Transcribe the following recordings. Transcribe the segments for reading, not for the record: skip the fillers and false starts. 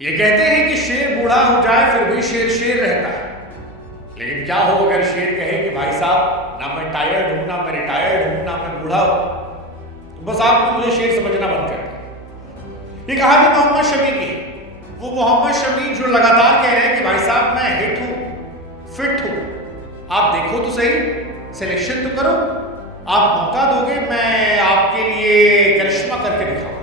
ये कहते हैं कि शेर बूढ़ा हो जाए फिर भी शेर शेर रहता है। लेकिन क्या हो अगर शेर कहे कि भाई साहब, ना मैं टायर्ड हूं, ना मैं रिटायर्ड हूं, ना मैं बूढ़ा हूं, तो बस आप मुझे शेर समझना बंद कर दें। ये कहानी मोहम्मद शमी की है। वो मोहम्मद शमी जो लगातार कह रहे हैं कि भाई साहब मैं हिट हूं, फिट हूं, आप देखो तो सही, सिलेक्शन तो करो, आप मौका दोगे, मैं आपके लिए करिश्मा करके दिखाऊंगा।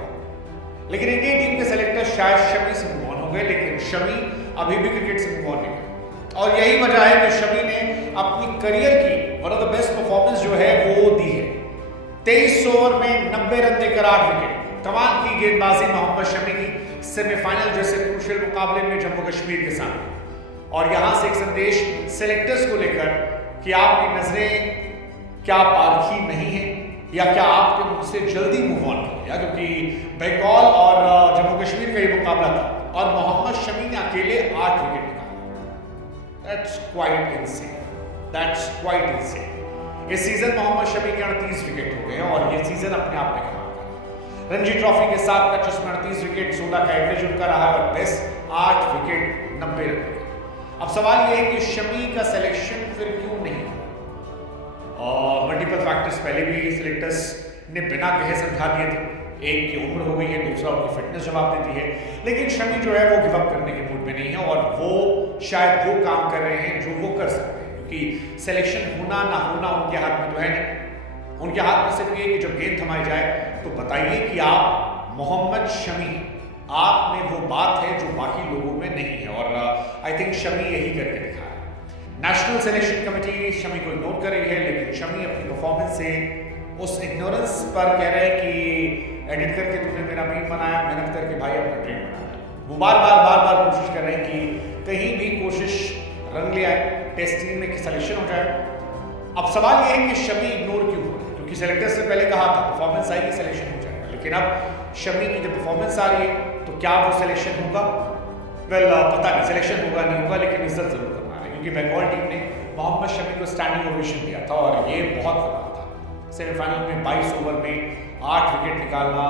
लेकिन इंडियन टीम के सेलेक्टर शायद शमी से मूव ऑन हो गए, लेकिन शमी अभी भी क्रिकेट से मूव ऑन नहीं हुए। और यही वजह है कि शमी ने अपनी करियर की one of the best performance जो है वो दी है। 23 ओवर में 90 रन देकर 8 विकेट। कमाल की गेंदबाजी मोहम्मद शमी की सेमीफाइनल जैसे क्रूशियल मुकाबले में जम्मू कश्मीर के सामने। और यहां से एक संदेश सेलेक्टर्स को लेकर कि आपकी नजरें क्या पारखी नहीं है, या क्या आपके मुझसे जल्दी मूव ऑन कर लिया, क्योंकि बंगाल और जम्मू कश्मीर का ये मुकाबला था और मोहम्मद शमी ने अकेले 8 विकेट निकाले। That's quite insane, that's quite insane. इस सीजन मोहम्मद शमी के 38 विकेट हो गए और ये सीजन अपने आप में कमाल का। रणजी ट्रॉफी के 7 मैचेस में 38 विकेट, 16 का एवरेज उनका रहा और बेस्ट 8 विकेट 90 रन। अब सवाल ये है कि शमी का सिलेक्शन फिर क्यों नहीं? मल्टीपल फैक्टर्स पहले भी सिलेक्टर्स ने बिना कहे समझा दिए थे। एक की उम्र हो गई है, दूसरा उनकी फिटनेस जवाब देती है, लेकिन शमी जो है वो गिव अप करने के मूड में नहीं है और वो शायद वो काम कर रहे हैं जो वो कर सकते हैं, क्योंकि सिलेक्शन होना ना होना उनके हाथ में तो है नहीं। उनके हाथ में सिर्फ ये कि जब गेंद थमाई जाए तो बताइए कि आप मोहम्मद शमी, आप में वो बात है जो बाकी लोगों में नहीं है। और आई थिंक शमी यही करके दिखा है। नेशनल सिलेक्शन कमेटी शमी को इग्नोर कर रही है, लेकिन शमी अपनी परफॉर्मेंस से उस इग्नोरेंस पर कह रहे हैं कि एडिट करके तुमने मेरा मीम बनाया, मेहनत करके भाई अपना ड्रीम बनाया। वो बार बार कोशिश कर रहे हैं कि कहीं भी कोशिश रंग ले आए, टेस्ट टीम में सिलेक्शन हो जाए। अब सवाल ये है कि शमी इग्नोर क्यों हो रहे हैं, क्योंकि सेलेक्टर से पहले कहा था परफॉर्मेंस आएगी सिलेक्शन हो जाएगा, लेकिन अब शमी की जब परफॉर्मेंस आ रही है तो क्या वो सिलेक्शन होगा? वेल पता नहीं, सिलेक्शन होगा नहीं होगा, लेकिन इज्जत जरूर करना है, क्योंकि बंगाल टीम ने मोहम्मद शमी को स्टैंडिंग ओवेशन दिया था और ये बहुत कमाल था। सेमीफाइनल में 22 ओवर में 8 विकेट निकालना,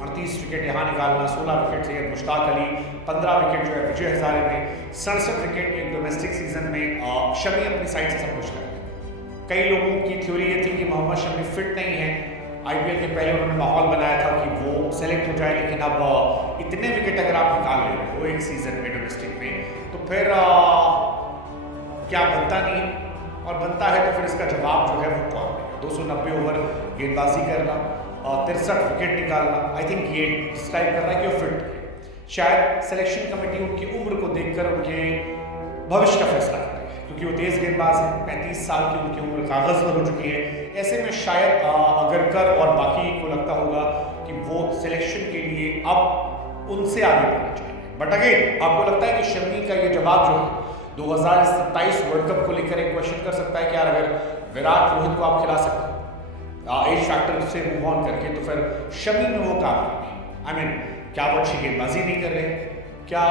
38 विकेट यहाँ निकालना, 16 विकेट सैयद मुश्ताक अली, 15 विकेट जो है विजय हजारे ने, 67 विकेट एक डोमेस्टिक सीजन में शमी अपनी साइड से सब कुछ कर रहे हैं। कई लोगों की थ्योरी ये थी कि मोहम्मद शमी फिट नहीं है। आईपीएल के पहले उन्होंने माहौल बनाया था कि वो सेलेक्ट हो जाए, लेकिन अब इतने विकेट अगर आप निकाल ले रहे हो एक सीजन में डोमेस्टिक में, तो फिर क्या बनता नहीं है, और बनता है तो फिर इसका जवाब जो है वो कौन देगा? 290 ओवर गेंदबाजी करना और 63 विकेट निकालना, आई थिंक ये डिस्क्राइब कर रहा है कि वो फिट है। शायद सिलेक्शन कमेटी उनकी उम्र को देखकर उनके भविष्य का फैसला करे, क्योंकि वो तेज गेंदबाज है, 35 साल की उनकी उम्र कागज पर हो चुकी है। ऐसे में शायद अगरकर और बाकी को लगता होगा कि वो सिलेक्शन के लिए अब उनसे आगे बढ़ना चाहिए। बट अगेन आपको लगता है कि शमी का ये जवाब जो है 2027 वर्ल्ड कप को लेकर एक क्वेश्चन कर सकता है कि यार अगर विराट रोहित को आप खिला सकते एज फैक्टर से मूव ऑन करके, तो फिर शमी में वो काम करेंगे। आई मीन क्या वो अच्छी गेंदबाजी नहीं कर रहे, क्या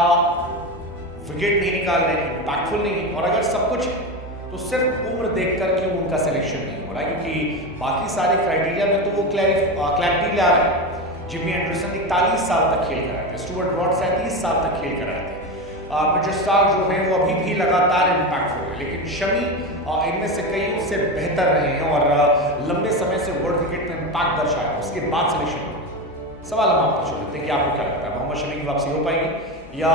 विकेट नहीं निकाल रहे, इंपैक्टफुल नहीं, और अगर सब कुछ है तो सिर्फ उम्र देखकर क्यों उनका सिलेक्शन नहीं हो रहा है? क्योंकि बाकी सारे क्राइटेरिया में तो वो क्लैरिटी ला रहे हैं। जिमी एंडरसन 41 साल तक खेल कर रहे थे, स्टुअर्ट ब्रॉड 37 साल तक खेल कर रहे थे, मिचेल स्टार्क जो है वो अभी भी लगातार इम्पैक्टफुल है, लेकिन शमी इनमें से कई उससे बेहतर रहे हैं और लंबे समय से वर्ल्ड क्रिकेट में इम्पैक्ट दर्शाया, उसके बाद सिलेक्शन हो। सवाल हम आपको छोड़ देते हैं कि आपको क्या लगता है, मोहम्मद शमी की वापसी हो पाएगी या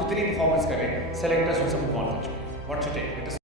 कितनी परफॉर्मेंस करें, सेलेक्टर्स उनसे मूव ऑन कर चुके हैं? What's your take?